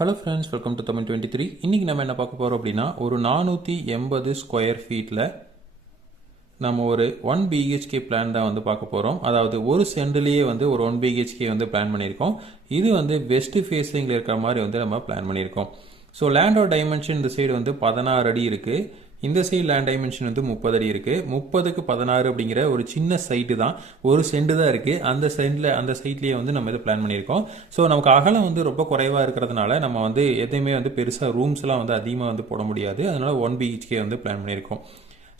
Hello friends welcome to Tamil twenty three இன்றைக்கி நம்ம என்ன பார்க்க போகிறோம் அப்படின்னா ஒரு நானூற்றி எண்பது ஸ்கொயர் ஃபீட்டில் நம்ம ஒரு ஒன் பிஹெச்கே பிளான் தான் வந்து பார்க்க போகிறோம் அதாவது ஒரு சென்ட்லேயே வந்து ஒரு ஒன் பிஹெச்கே வந்து பிளான் பண்ணியிருக்கோம். இது வந்து வெஸ்ட் ஃபேஸிங்கில் இருக்கிற மாதிரி வந்து நம்ம பிளான் பண்ணியிருக்கோம். ஸோ லேண்டோட டைமென்ஷன் இந்த சைடு வந்து பதினாறு அடி இருக்குது இந்த சைடு லேண்ட் டைமென்ஷன் வந்து முப்பது அடி இருக்குது முப்பதுக்கு பதினாறு அப்படிங்கிற ஒரு சின்ன சைட்டு தான். ஒரு சென்ட் தான் இருக்குது அந்த செண்டில் அந்த சைட்லேயே வந்து நம்ம இதை பிளான் பண்ணியிருக்கோம். ஸோ நமக்கு அகலம் வந்து ரொம்ப குறைவாக இருக்கிறதுனால நம்ம வந்து எதையுமே வந்து பெருசாக ரூம்ஸ்லாம் வந்து அதிகமாக வந்து போட முடியாது. அதனால ஒன் பிஹெச்கே வந்து பிளான் பண்ணியிருக்கோம்.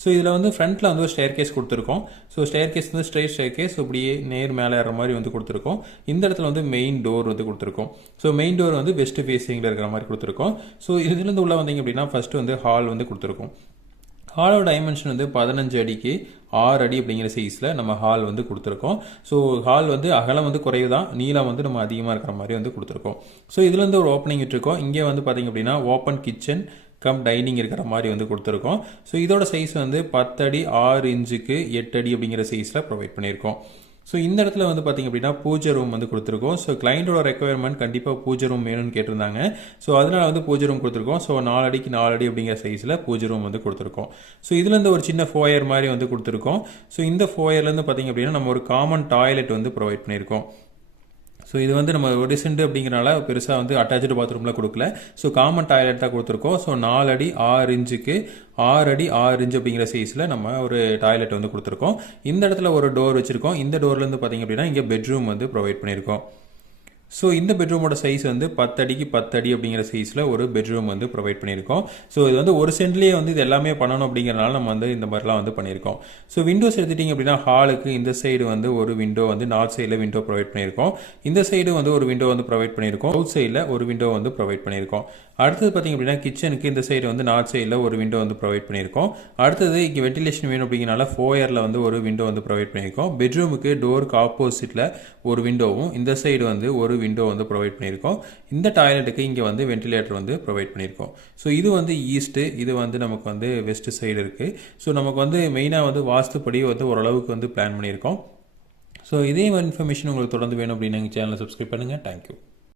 ஸோ இதில் வந்து ஃப்ரண்ட்டில் வந்து ஒரு ஸ்டேர் கேஸ் கொடுத்துருக்கோம். ஸோ ஸ்டேர் கேஸ் வந்து ஸ்ட்ரைட் ஸ்டேர் கேஸ் இப்படியே நேர் மேலே ஏற மாதிரி வந்து கொடுத்துருக்கோம். இந்த இடத்துல வந்து மெயின் டோர் வந்து கொடுத்துருக்கோம். ஸோ மெயின் டோர் வந்து வெஸ்ட் ஃபேஸிங்கில் இருக்கிற மாதிரி கொடுத்துருக்கோம். ஸோ இதுலேருந்து உள்ள வந்தீங்க அப்படின்னா ஃபஸ்ட்டு வந்து ஹால் வந்து கொடுத்துருக்கோம். ஹாலோட டைமென்ஷன் வந்து பதினஞ்சு அடிக்கு ஆறு அடி அப்படிங்கிற சைஸில் நம்ம ஹால் வந்து கொடுத்துருக்கோம். ஸோ ஹால் வந்து அகலம் வந்து குறைவு தான் நீளம் வந்து நம்ம அதிகமாக இருக்கிற மாதிரி வந்து கொடுத்துருக்கோம். ஸோ இதுலேருந்து ஒரு ஓப்பனிங் விட்டுருக்கோம் இங்கே வந்து பார்த்தீங்க அப்படின்னா ஓப்பன் கிச்சன் கம் டைனிங் இருக்கிற மாதிரி வந்து கொடுத்துருக்கோம். ஸோ இதோட சைஸ் வந்து பத்தடி ஆறு இன்ச்சுக்கு எட்டு அடி அப்படிங்கிற சைஸில் ப்ரொவைட் பண்ணியிருக்கோம். ஸோ இந்த இடத்துல வந்து பார்த்திங்க அப்படின்னா பூஜை ரூம் வந்து கொடுத்துருக்கோம். ஸோ கிளைண்ட்டோட ரெக்குயர்மெண்ட் கண்டிப்பாக பூஜை ரூம் வேணும்னு கேட்டிருந்தாங்க. ஸோ அதனால் வந்து பூஜை ரூம் கொடுத்துருக்கோம். ஸோ நாலு அடிக்கு நாலு அடி அப்படிங்கிற சைஸில் பூஜை ரூம் வந்து கொடுத்துருக்கோம். ஸோ இதுலேருந்து ஒரு சின்ன ஃபோயர் மாதிரி வந்து கொடுத்துருக்கோம். ஸோ இந்த ஃபோயர்லேருந்து பார்த்திங்க அப்படின்னா நம்ம ஒரு காமன் டாய்லெட் வந்து ப்ரொவைட் பண்ணியிருக்கோம். ஸோ இது வந்து நம்ம ஒரு அப்படிங்கிறனால பெருசாக வந்து அட்டாச்சு பாத்ரூமில் கொடுக்கல. ஸோ காமன் டாய்லெட் தான் கொடுத்துருக்கோம். ஸோ நாலு அடி ஆறு இன்ச்சுக்கு ஆறு அடி ஆறு இன்ச் அப்படிங்கிற சைஸில் நம்ம ஒரு டாய்லெட் வந்து கொடுத்துருக்கோம். இந்த இடத்துல ஒரு டோர் வச்சுருக்கோம். இந்த டோர்லேருந்து பார்த்தீங்க அப்படின்னா இங்கே பெட்ரூம் வந்து ப்ரொவைட் பண்ணியிருக்கோம். ஸோ இந்த பெட்ரூமோட சைஸ் வந்து பத்தடிக்கு பத்தடி அப்படிங்கிற சைஸில் ஒரு பெட்ரூம் வந்து ப்ரொவைட் பண்ணியிருக்கோம். ஸோ இது வந்து ஒரு சென்ட்லேயே வந்து இது எல்லாமே பண்ணணும் அப்படிங்கிறனால நம்ம வந்து இந்த மாதிரிலாம் வந்து பண்ணியிருக்கோம். ஸோ விண்டோஸ் எடுத்துட்டிங்க அப்படின்னா ஹாலுக்கு இந்த சைடு வந்து ஒரு விண்டோ வந்து நார்த் சைடில் விண்டோ ப்ரொவைட் பண்ணியிருக்கோம். இந்த சைடு வந்து ஒரு விண்டோ வந்து ப்ரொவைட் பண்ணியிருக்கோம். அவுட் சைடில் ஒரு விண்டோ வந்து ப்ரொவைட் பண்ணியிருக்கோம். அடுத்தது பார்த்திங்க அப்படின்னா கிச்சனுக்கு இந்த சைடு வந்து நார்த் சைடில் ஒரு விண்டோ வந்து ப்ரொவைட் பண்ணியிருக்கோம். அடுத்தது இங்கே வெண்டிலேஷன் வேணும் அப்படிங்கிறனால ஃபோயரில் வந்து ஒரு விண்டோ வந்து ப்ரொவைட் பண்ணியிருக்கோம். பெட்ரூமுக்கு டோருக்கு ஆப்போசிட்டில் ஒரு விண்டோவும் இந்த சைடு வந்து ஒரு விண்டோ வந்து ப்ரொவைட் பண்ணியிருக்கோம். இந்த டாய்லெட்டுக்கு இங்கே வந்து வென்டிலேட்டர் வந்து ப்ரொவைட் பண்ணியிருக்கோம். ஸோ இது வந்து ஈஸ்ட்டு இது வந்து நமக்கு வந்து வெஸ்ட் சைடு இருக்குது ஸோ நமக்கு வந்து மெயினாக வந்து வாஸ்துப்படி வந்து ஓரளவுக்கு வந்து பிளான் பண்ணியிருக்கோம். ஸோ இதே மாதிரி இன்ஃபர்மேஷன் உங்களுக்கு தொடர்ந்து வேணும் அப்படின்னு எங்கள் சேனலை சப்ஸ்கிரைப் பண்ணுங்கள் தேங்க்யூ